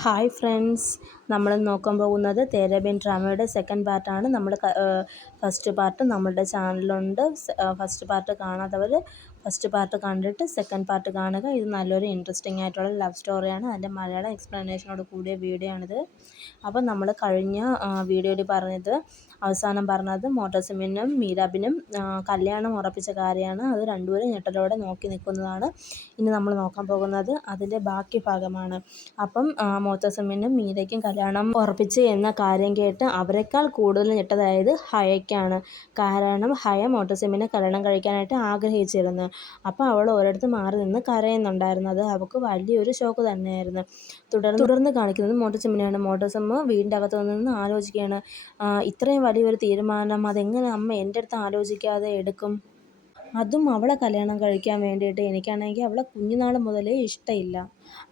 Hi friends നമ്മൾ നോക്കാൻ പോകുന്നത് തേരബിൻ ഡ്രാമയുടെ സെക്കൻഡ് പാർട്ടാണ് നമ്മൾ ഫസ്റ്റ് പാർട്ട് നമ്മളുടെ ചാനലിലുണ്ട് ഫസ്റ്റ് പാർട്ട് കാണാത്തവർ ഫസ്റ്റ് പാർട്ട് കണ്ടിട്ട് സെക്കൻഡ് പാർട്ട് കാണുക. ഇത് നല്ലൊരു ഇൻട്രസ്റ്റിംഗ് ആയിട്ടുള്ള ലവ് സ്റ്റോറിയാണ് അതിന്റെ മലയാളം എക്സ്പ്ലനേഷനോട് കൂടിയ വീഡിയോ ആണിത്. അപ്പോൾ നമ്മൾ കഴിഞ്ഞ വീഡിയോയിൽ പറഞ്ഞത് അവസാനം പറഞ്ഞത് മോട്ടോസിമിനും മീരാബിനും കല്യാണം ഉറപ്പിച്ച കാര്യമാണ്. അത് രണ്ടുപേരും ഞെട്ടലോടെ നോക്കി നിൽക്കുന്നതാണ്. ഇനി നമ്മൾ നോക്കാൻ പോകുന്നത് അതിന്റെ ബാക്കി ഭാഗമാണ്. അപ്പം മോത്തസമ്മിനും മീരയ്ക്കും കല്യാണം ഉറപ്പിച്ച് എന്ന കാര്യം കേട്ട് അവരെക്കാൾ കൂടുതൽ ഞെട്ടതായത് ഹയക്കാണ് കാരണം ഹയ മോട്ടോസിമിനെ കല്യാണം കഴിക്കാനായിട്ട് ആഗ്രഹിച്ചിരുന്നു. അപ്പോൾ അവൾ ഒരിടത്ത് മാറി നിന്ന് കരയുന്നുണ്ടായിരുന്നു. അത് അവൾക്ക് വലിയൊരു ഷോക്ക് തന്നെയായിരുന്നു. തുടർന്ന് തുടർന്ന് കാണിക്കുന്നത് മോട്ടോസിമിനെയാണ് മോട്ടോസമ്മ വീടിന്റെ അകത്ത് നിന്ന് ആലോചിക്കുകയാണ്. ഇത്രയും വലിയൊരു തീരുമാനം അതെങ്ങനെ അമ്മ എന്റെ അടുത്ത് ആലോചിക്കാതെ എടുക്കും? അതും അവളെ കല്യാണം കഴിക്കാൻ വേണ്ടിയിട്ട് എനിക്കാണെങ്കിൽ അവളെ കുഞ്ഞുനാൾ മുതലേ ഇഷ്ടമില്ല.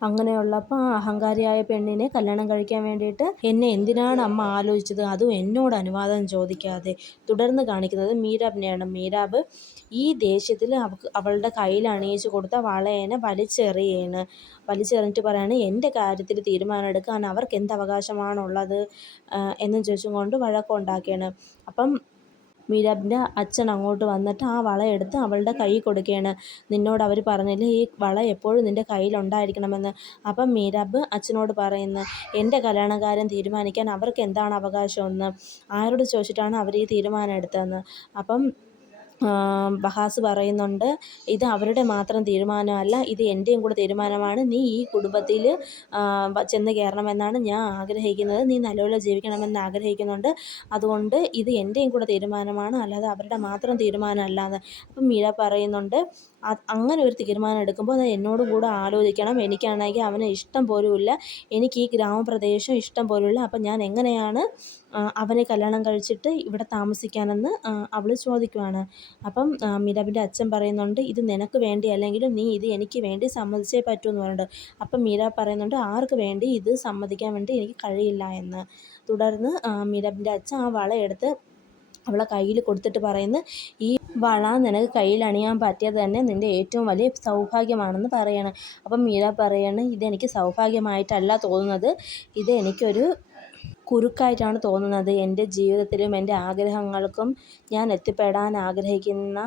അങ്ങനെയുള്ളപ്പോൾ ആ അഹങ്കാരിയായ പെണ്ണിനെ കല്യാണം കഴിക്കാൻ വേണ്ടിയിട്ട് എന്നെ എന്തിനാണ് അമ്മ ആലോചിച്ചത്? അതും എന്നോട് അനുവാദം ചോദിക്കാതെ തുടർന്ന് കാണിക്കുന്നത് മീരാബിനെയാണ് മീരാബ് ഈ ദേഷ്യത്തിൽ അവൾക്ക് അവളുടെ കയ്യിൽ അണിയിച്ച് കൊടുത്ത വളയനെ വലിച്ചെറിയാണ്. വലിച്ചെറിഞ്ഞിട്ട് പറയാണ് എന്റെ കാര്യത്തിൽ തീരുമാനം എടുക്കാൻ അവർക്ക് എന്ത് അവകാശമാണുള്ളത്? എന്നും ചോദിച്ചും കൊണ്ട് വഴക്കുണ്ടാക്കിയാണ് അപ്പം മീരാബിന്റെ അച്ഛൻ അങ്ങോട്ട് വന്നിട്ട് ആ വള എടുത്ത് അവളുടെ കൈ കൊടുക്കുകയാണ്. നിന്നോട് അവർ പറഞ്ഞില്ല ഈ വള എപ്പോഴും നിന്റെ കയ്യിലുണ്ടായിരിക്കണമെന്ന് അപ്പം മീരാബ് അച്ഛനോട് പറയുന്നു എന്റെ കല്യാണകാര്യം തീരുമാനിക്കാൻ അവർക്ക് എന്താണ് അവകാശമെന്ന്? ആരോട് ചോദിച്ചിട്ടാണ് അവർ ഈ തീരുമാനം എടുത്തതെന്ന്. അപ്പം ബഹാസ് പറയുന്നുണ്ട് ഇത് അവരുടെ മാത്രം തീരുമാനമല്ല ഇത് എന്റെയും കൂടെ തീരുമാനമാണ്. നീ ഈ കുടുംബത്തിൽ ചെന്ന് കയറണമെന്നാണ് ഞാൻ ആഗ്രഹിക്കുന്നത്. നീ നല്ലപോലെ ജീവിക്കണമെന്ന് ആഗ്രഹിക്കുന്നുണ്ട്. അതുകൊണ്ട് ഇത് എന്റെയും കൂടെ തീരുമാനമാണ് അല്ലാതെ അവരുടെ മാത്രം തീരുമാനമല്ല എന്ന് അപ്പം മീര പറയുന്നുണ്ട് അങ്ങനെ ഒരു തീരുമാനം എടുക്കുമ്പോൾ അത് എന്നോടും കൂടെ ആലോചിക്കണം. എനിക്കാണെങ്കിൽ അവനെ ഇഷ്ടം പോലുമില്ല. എനിക്ക് ഈ ഗ്രാമപ്രദേശം ഇഷ്ടം പോലുമില്ല. അപ്പം ഞാൻ എങ്ങനെയാണ് അവനെ കല്യാണം കഴിച്ചിട്ട് ഇവിടെ താമസിക്കാനെന്ന് അവൾ ചോദിക്കുവാണ്. അപ്പം മീരാബിന്റെ അച്ഛൻ പറയുന്നുണ്ട് ഇത് നിനക്ക് വേണ്ടി അല്ലെങ്കിലും നീ ഇത് എനിക്ക് വേണ്ടി സമ്മതിച്ചേ പറ്റൂ എന്ന് പറഞ്ഞിട്ട്. അപ്പം മീര പറയുന്നുണ്ട് ആർക്ക് വേണ്ടി ഇത് സമ്മതിക്കാൻ വേണ്ടി എനിക്ക് കഴിയില്ല എന്ന്. തുടർന്ന് മീരാബിന്റെ അച്ഛൻ ആ വള എടുത്ത് അവളെ കയ്യിൽ കൊടുത്തിട്ട് പറയുന്നു ഈ വള നിനക്ക് കയ്യിൽ അണിയാൻ പറ്റിയത് തന്നെ നിന്റെ ഏറ്റവും വലിയ സൗഭാഗ്യമാണെന്ന് പറയണം. അപ്പം മീര പറയാണ് ഇതെനിക്ക് സൗഭാഗ്യമായിട്ടല്ല തോന്നുന്നത്. ഇത് എനിക്കൊരു കുരുക്കായിട്ടാണ് തോന്നുന്നത്. എന്റെ ജീവിതത്തിലും എന്റെ ആഗ്രഹങ്ങൾക്കും ഞാൻ എത്തിപ്പെടാൻ ആഗ്രഹിക്കുന്ന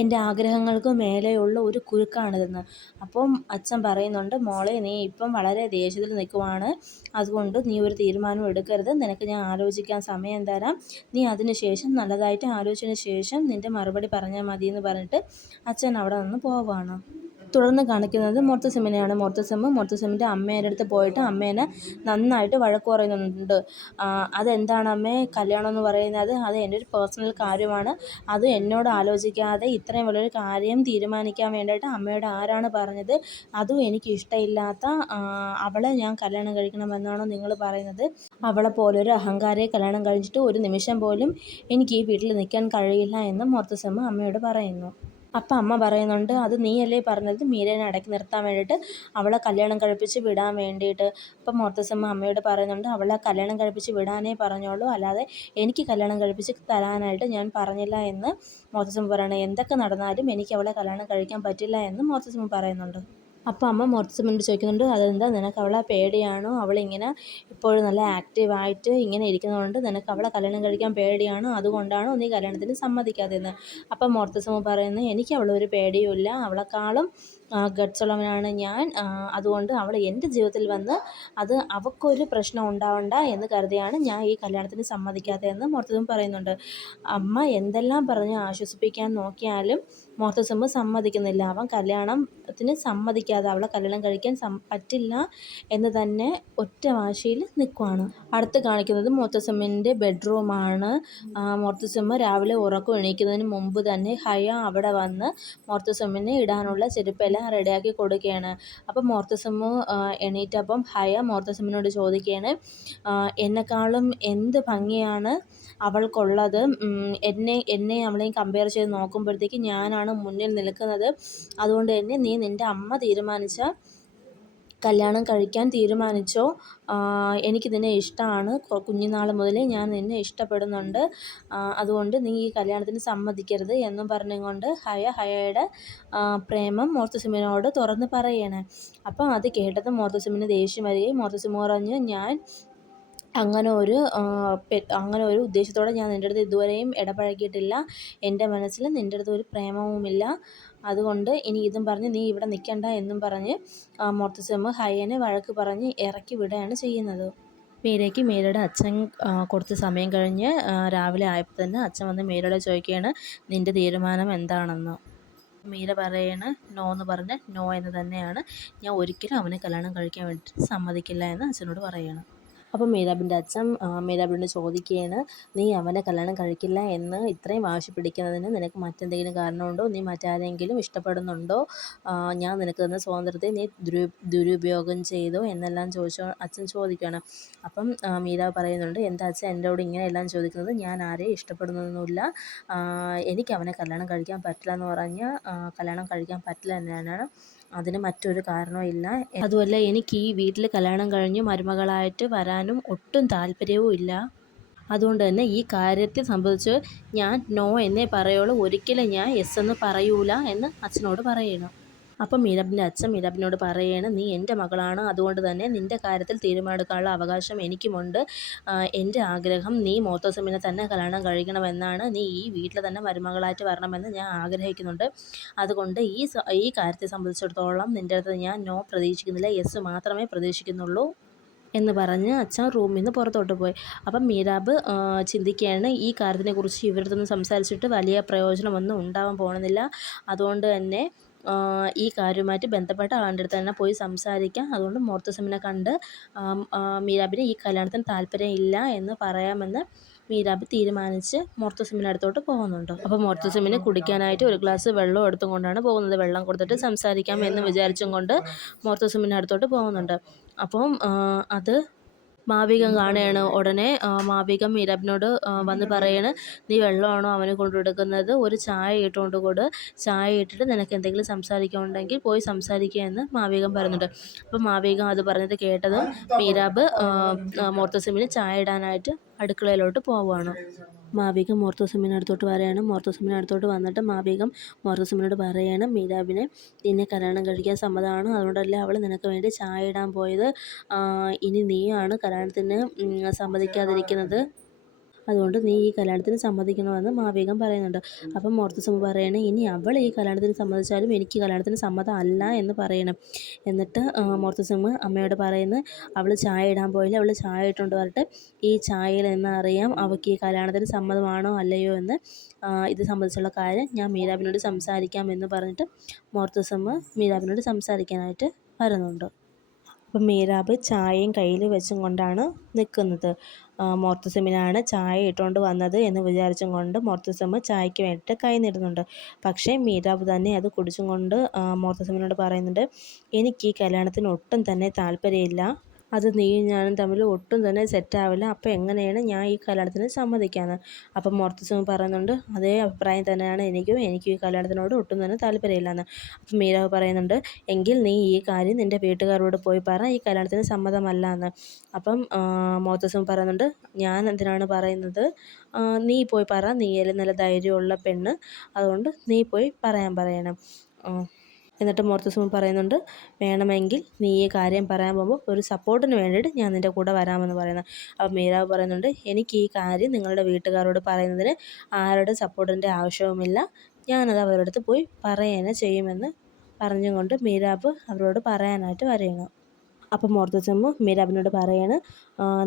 എന്റെ ആഗ്രഹങ്ങൾക്ക് മേലെയുള്ള ഒരു കുരുക്കാണിതെന്ന്. അപ്പം അച്ഛൻ പറയുന്നുണ്ട് മോളെ നീ ഇപ്പം വളരെ ദേഷ്യത്തിൽ നിൽക്കുവാണ്. അതുകൊണ്ട് നീ ഒരു തീരുമാനം എടുക്കരുത്. നിനക്ക് ഞാൻ ആലോചിക്കാൻ സമയം തരാം. നീ അതിന് ശേഷം നല്ലതായിട്ട് ആലോചിച്ചതിന് ശേഷം നിന്റെ മറുപടി പറഞ്ഞാൽ മതി എന്ന് പറഞ്ഞിട്ട് അച്ഛൻ അവിടെ നിന്ന് പോവുകയാണ് തുടർന്ന് കാണിക്കുന്നത് മൊർത്തസിമിനെയാണ്. മൊർത്തസിമ് മൊർത്തസിമിന്റെ അമ്മേന്റെ അടുത്ത് പോയിട്ട് അമ്മേനെ നന്നായിട്ട് വഴക്ക് പറയുന്നുണ്ട്. അതെന്താണ് അമ്മേ? കല്യാണം എന്ന് പറയുന്നത് അത് എന്റെ ഒരു പേഴ്സണൽ കാര്യമാണ്. അത് എന്നോട് ആലോചിക്കാതെ ഇത്രയും വലിയൊരു കാര്യം തീരുമാനിക്കാൻ വേണ്ടിയിട്ട് അമ്മയോട് ആരാണ് പറഞ്ഞത്? അതും എനിക്ക് ഇഷ്ടമില്ലാത്ത അവളെ ഞാൻ കല്യാണം കഴിക്കണമെന്നാണോ നിങ്ങൾ പറയുന്നത്. അവളെ പോലൊരു അഹങ്കാരിയെ കല്യാണം കഴിച്ചിട്ട് ഒരു നിമിഷം പോലും എനിക്ക് ഈ വീട്ടിൽ നിൽക്കാൻ കഴിയില്ല എന്ന് മൊർത്തസിമ അമ്മയോട് പറയുന്നു. അപ്പം അമ്മ പറയുന്നുണ്ട് അത് നീയല്ലേ പറഞ്ഞത്? മീരേനെ അടക്കി നിർത്താൻ വേണ്ടിയിട്ട് അവളെ കല്യാണം കഴിപ്പിച്ച് വിടാൻ വേണ്ടിയിട്ട്. അപ്പം മുർത്തസമ്മ അമ്മയോട് പറയുന്നുണ്ട് അവളെ കല്യാണം കഴിപ്പിച്ച് വിടാനേ പറഞ്ഞോളൂ. അല്ലാതെ എനിക്ക് കല്യാണം കഴിപ്പിച്ച് തരാനായിട്ട് ഞാൻ പറഞ്ഞില്ല എന്ന് മുർത്തസമ്മ പറയണേ. എന്തൊക്കെ നടന്നാലും എനിക്ക് അവളെ കല്യാണം കഴിക്കാൻ പറ്റില്ല എന്ന് മുർത്തസമ്മ പറയുന്നുണ്ട്. അപ്പോൾ അമ്മ മുറത്ത് ചോദിക്കുന്നുണ്ട് അതെന്താ? നിനക്ക് അവളെ പേടിയാണോ? അവളിങ്ങനെ ഇപ്പോഴും നല്ല ആക്റ്റീവായിട്ട് ഇങ്ങനെ ഇരിക്കുന്നതുകൊണ്ട് നിനക്ക് അവളെ കല്യാണം കഴിക്കാൻ പേടിയാണോ? അതുകൊണ്ടാണോ നീ കല്യാണത്തിന് സമ്മതിക്കാത്തതെന്ന് അപ്പം മുറത്തസമ്മ പറയുന്നത് എനിക്ക് അവളൊരു പേടിയുമില്ല. അവളെക്കാളും ഗട്ട്സുള്ളവനാണ് ഞാൻ. അതുകൊണ്ട് അവൾ എന്റെ ജീവിതത്തിൽ വന്ന് അത് അവൾക്കൊരു പ്രശ്നം ഉണ്ടാവണ്ട എന്ന് കരുതിയാണ് ഞാൻ ഈ കല്യാണത്തിന് സമ്മതിക്കാത്തതെന്ന് മുർത്തസം പറയുന്നുണ്ട്. അമ്മ എന്തെല്ലാം പറഞ്ഞ് ആശ്വസിപ്പിക്കാൻ നോക്കിയാലും മുർത്തസമ്മ സമ്മതിക്കുന്നില്ല. അവൻ കല്യാണത്തിന് സമ്മതിക്കാതെ അവളെ കല്യാണം കഴിക്കാൻ പറ്റില്ല എന്ന് തന്നെ ഒറ്റ വാശിയിൽ നിൽക്കുവാണ്. അടുത്ത് കാണിക്കുന്നത് മുർത്തസമ്മിന്റെ ബെഡ്റൂമാണ്. മുർത്തസമ്മ രാവിലെ ഉറക്കം എണീക്കുന്നതിന് മുമ്പ് തന്നെ ഹയ അവിടെ വന്ന് മുർത്തസമ്മിന് ഇടാനുള്ള ചെരുപ്പെല്ലാം എല്ലാം റെഡിയാക്കി കൊടുക്കുകയാണ്. അപ്പം മോർത്തസമ്മു എണീറ്റപ്പം ഹയ മോർത്തസമ്മിനോട് ചോദിക്കുകയാണ് എന്നെക്കാളും എന്ത് ഭംഗിയാണ് അവൾക്കുള്ളത്? എന്നെ എന്നെ അവളെയും കമ്പയർ ചെയ്ത് നോക്കുമ്പോഴത്തേക്ക് ഞാനാണ് മുന്നിൽ നിൽക്കുന്നത്. അതുകൊണ്ട് തന്നെ നീ നിന്റെ അമ്മ തീരുമാനിച്ച കല്യാണം കഴിക്കാൻ തീരുമാനിച്ചോ? എനിക്ക് നിന്നെ ഇഷ്ടമാണ് കുഞ്ഞുനാൾ മുതലേ ഞാൻ നിന്നെ ഇഷ്ടപ്പെടുന്നുണ്ട്. അതുകൊണ്ട് നീ ഈ കല്യാണത്തിന് സമ്മതിക്കരുത് എന്നും പറഞ്ഞുകൊണ്ട് ഹയ ഹയയുടെ പ്രേമം മോർത്തസിമിനോട് തുറന്ന് പറയണേ. അപ്പം അത് കേട്ടത് മോർത്തസിമിന് ദേഷ്യം വരികയും മോർത്തസിമ പറഞ്ഞ് ഞാൻ അങ്ങനെ ഒരു അങ്ങനെ ഒരു ഉദ്ദേശത്തോടെ ഞാൻ നിന്റെ അടുത്ത് ഇതുവരെയും ഇടപഴകിയിട്ടില്ല. എന്റെ മനസ്സിൽ നിന്റെ അടുത്ത് ഒരു പ്രേമവുമില്ല. അതുകൊണ്ട് ഇനി ഇതും പറഞ്ഞ് നീ ഇവിടെ നിൽക്കണ്ട എന്നും പറഞ്ഞ് മുർത്തസിമ്മ് ഹയ്യനെ വഴക്ക് പറഞ്ഞ് ഇറക്കി വിടുകയാണ് ചെയ്യുന്നത്. മീരയ്ക്ക് മീരയുടെ അച്ഛൻ കൊടുത്ത സമയം കഴിഞ്ഞ് രാവിലെ ആയപ്പോൾ തന്നെ അച്ഛൻ വന്ന് മീരയോട് ചോദിക്കുകയാണ് നിന്റെ തീരുമാനം എന്താണെന്ന്? മീര പറയണ നോ എന്ന് പറഞ്ഞ് നോ എന്ന് തന്നെയാണ്. ഞാൻ ഒരിക്കലും അവനെ കല്യാണം കഴിക്കാൻ വേണ്ടിയിട്ട് സമ്മതിക്കില്ല എന്ന് അച്ഛനോട് പറയണം. അപ്പം മേധാവിന്റെ അച്ഛൻ മേധാവിനോട് ചോദിക്കുകയാണ് നീ അവനെ കല്യാണം കഴിക്കില്ല എന്ന് ഇത്രയും വാശി പിടിക്കുന്നതിന് നിനക്ക് മറ്റെന്തെങ്കിലും കാരണമുണ്ടോ? നീ മറ്റാരെങ്കിലും ഇഷ്ടപ്പെടുന്നുണ്ടോ? ഞാൻ നിനക്ക് തന്ന സ്വാതന്ത്ര്യത്തെ നീ ദുരു ദുരുപയോഗം ചെയ്തോ? എന്നെല്ലാം ചോദിച്ചോ അച്ഛൻ ചോദിക്കുകയാണ്. അപ്പം മീരാവ് പറയുന്നുണ്ട് എന്താ അച്ഛൻ എന്നോട് ഇങ്ങനെയെല്ലാം ചോദിക്കുന്നത്? ഞാൻ ആരെയും ഇഷ്ടപ്പെടുന്നൊന്നുമില്ല. എനിക്ക് അവനെ കല്യാണം കഴിക്കാൻ പറ്റില്ല എന്ന് പറഞ്ഞാൽ കല്യാണം കഴിക്കാൻ പറ്റില്ല തന്നെയാണ് അതിന് മറ്റൊരു കാരണവും ഇല്ല. അതുമല്ല എനിക്ക് ഈ വീട്ടിൽ കല്യാണം കഴിഞ്ഞ് മരുമകളായിട്ട് വരാനും ഒട്ടും താല്പര്യവും ഇല്ല. അതുകൊണ്ട് തന്നെ ഈ കാര്യത്തെ സംബന്ധിച്ച് ഞാൻ നോ എന്നേ പറയുള്ളൂ. ഒരിക്കലും ഞാൻ യെസ് എന്ന് പറയൂല എന്ന് അച്ഛനോട് പറയണം. അപ്പം മീരബിന്റെ അച്ഛൻ മീരബിനോട് പറയാണ് നീ എന്റെ മകളാണ്. അതുകൊണ്ട് തന്നെ നിന്റെ കാര്യത്തിൽ തീരുമാനമെടുക്കാനുള്ള അവകാശം എനിക്കുമുണ്ട്. എന്റെ ആഗ്രഹം നീ മോത്തോസമ്മിനെ തന്നെ കല്യാണം കഴിക്കണമെന്നാണ്. നീ ഈ വീട്ടിൽ തന്നെ മരുമകളായിട്ട് വരണമെന്ന് ഞാൻ ആഗ്രഹിക്കുന്നുണ്ട്. അതുകൊണ്ട് ഈ ഈ കാര്യത്തെ സംബന്ധിച്ചിടത്തോളം നിന്റെ അടുത്ത് ഞാൻ നോ പ്രതീക്ഷിക്കുന്നില്ല. യെസ് മാത്രമേ പ്രതീക്ഷിക്കുന്നുള്ളൂ. എന്ന് പറഞ്ഞ് അച്ഛൻ റൂമിൽ നിന്ന് പുറത്തോട്ട് പോയി. അപ്പം മീരാബ് ചിന്തിക്കുകയാണ് ഈ കാര്യത്തിനെക്കുറിച്ച് ഇവരുടെ നിന്ന് സംസാരിച്ചിട്ട് വലിയ പ്രയോജനമൊന്നും ഉണ്ടാവാൻ പോകുന്നില്ല അതുകൊണ്ട് തന്നെ ഈ കാര്യവുമായിട്ട് ബന്ധപ്പെട്ട ആളുടെ അടുത്ത് തന്നെ പോയി സംസാരിക്കാം. അതുകൊണ്ട് മോർത്തസിമിനെ കണ്ട് മീരാബിന് ഈ കല്യാണത്തിന് താല്പര്യം ഇല്ല എന്ന് പറയാമെന്ന് മീരാബ് തീരുമാനിച്ച് മോർത്തസിമിന്റെ അടുത്തോട്ട് പോകുന്നുണ്ട്. അപ്പോൾ മോർത്തസിമിന് കുടിക്കാനായിട്ട് ഒരു ഗ്ലാസ് വെള്ളം എടുത്തും കൊണ്ടാണ് പോകുന്നത്. വെള്ളം കൊടുത്തിട്ട് സംസാരിക്കാം എന്ന് വിചാരിച്ചും കൊണ്ട് മോർത്തസിമിന്റെ അടുത്തോട്ട് പോകുന്നുണ്ട്. അപ്പം അത് മാവികം കാണുകയാണ്. ഉടനെ മാവികം മീരബിനോട് വന്ന് പറയാണ് നീ വെള്ളമാണോ അവന് കൊണ്ടുകൊടുക്കുന്നത്? ഒരു ചായ ഇട്ടുകൊണ്ട് കൊട്. ചായ ഇട്ടിട്ട് നിനക്ക് എന്തെങ്കിലും സംസാരിക്കാനുണ്ടെങ്കിൽ പോയി സംസാരിക്കുക എന്ന് മാവികം പറയുന്നുണ്ട്. അപ്പം മാവികം അത് പറഞ്ഞത് കേട്ടതും മീരാബ് മോർത്തസിമിന് ചായ ഇടാനായിട്ട് അടുക്കളയിലോട്ട് പോവുകയാണ്. മാവികം മോർത്തോസമ്മിന്റെ അടുത്തോട്ട് വരികയാണ് മോർത്തോസമ്മിന്റെ അടുത്തോട്ട് വന്നിട്ട് മാവികം മോർത്തോസമ്മിനോട് പറയുകയാണ് മീരാബിനെ നിന്നെ കല്യാണം കഴിക്കാൻ സമ്മതമാണ്. അതുകൊണ്ടല്ലേ അവൾ നിനക്ക് വേണ്ടി ചായ ഇടാൻ പോയത്? ഇനി നീയാണ് കല്യാണത്തിന് സമ്മതിക്കാതിരിക്കുന്നത്. അതുകൊണ്ട് നീ ഈ കല്യാണത്തിന് സമ്മതിക്കണമെന്ന് മാവേകം പറയുന്നുണ്ട്. അപ്പം മോർത്തസമ്മ പറയണേ ഇനി അവൾ ഈ കല്യാണത്തിന് സമ്മതിച്ചാലും എനിക്ക് കല്യാണത്തിന് സമ്മതം അല്ല എന്ന് പറയണം. എന്നിട്ട് മോർത്തസമ്മ അമ്മയോട് പറയുന്നു അവൾ ചായ ഇടാൻ പോയില്ല അവൾ ചായ ഇട്ടുകൊണ്ട് വരട്ടെ. ഈ ചായയിൽ നിന്ന് അറിയാം അവൾക്ക് ഈ കല്യാണത്തിന് സമ്മതമാണോ അല്ലയോ എന്ന്. ഇത് സംബന്ധിച്ചുള്ള കാര്യം ഞാൻ മീരാബിനോട് സംസാരിക്കാം എന്ന് പറഞ്ഞിട്ട് മോർത്തസമ്മ മീരാബിനോട് സംസാരിക്കാനായിട്ട് വരുന്നുണ്ട്. അപ്പം മീരാബ് ചായയും കയ്യിൽ വെച്ചും കൊണ്ടാണ് നിൽക്കുന്നത്. മോർത്തസിമിനാണ് ചായ ഇട്ടുകൊണ്ട് വന്നത് എന്ന് വിചാരിച്ചും കൊണ്ട് മോർത്തസിമ് ചായയ്ക്ക് വേണ്ടിയിട്ട് കൈ പക്ഷേ മീരാബ് തന്നെ അത് കുടിച്ചും കൊണ്ട് മോർത്തുസമ്മിനോട് പറയുന്നുണ്ട് എനിക്ക് ഈ കല്യാണത്തിന് ഒട്ടും തന്നെ താല്പര്യമില്ല. അത് നീയും ഞാനും തമ്മിൽ ഒട്ടും തന്നെ സെറ്റാവില്ല അപ്പോൾ എങ്ങനെയാണ് ഞാൻ ഈ കല്യാണത്തിന് സമ്മതിക്കാന്ന്? അപ്പം മോർത്തസ്വാമി പറയുന്നുണ്ട് അതേ അഭിപ്രായം തന്നെയാണ് എനിക്കും. എനിക്കും ഈ കല്യാണത്തിനോട് ഒട്ടും തന്നെ താല്പര്യമില്ലെന്ന്. അപ്പം മീരാവ് പറയുന്നുണ്ട് എങ്കിൽ നീ ഈ കാര്യം നിന്റെ വീട്ടുകാരോട് പോയി പറ ഈ കല്യാണത്തിന് സമ്മതമല്ല എന്ന് അപ്പം മോർത്തസ്വാമി പറയുന്നുണ്ട് ഞാൻ എന്തിനാണ് പറയുന്നത്? നീ പോയി പറ. നീയല്ലേ നല്ല ധൈര്യമുള്ള പെണ്ണ്. അതുകൊണ്ട് നീ പോയി പറയാൻ പറയണം. എന്നിട്ട് മോർത്തസ്വാമി പറയുന്നുണ്ട് വേണമെങ്കിൽ നീ ഈ കാര്യം പറയാൻ പോകുമ്പോൾ ഒരു സപ്പോർട്ടിന് വേണ്ടിയിട്ട് ഞാൻ നിന്റെ കൂടെ വരാമെന്ന് പറയുന്നത് അപ്പോൾ മീരാവ് പറയുന്നുണ്ട് എനിക്ക് ഈ കാര്യം നിങ്ങളുടെ വീട്ടുകാരോട് പറയുന്നതിന് ആരുടെ സപ്പോർട്ടിന്റെ ആവശ്യവുമില്ല. ഞാനത് അവരുടെ അടുത്ത് പോയി പറയുന്നത് ചെയ്യുമെന്ന് പറഞ്ഞുകൊണ്ട് മീരാബ് അവരോട് പറയാനായിട്ട് വരികയാണ്. അപ്പം മോർത്തച്ചമ്മ മീരാബിനോട് പറയാണ്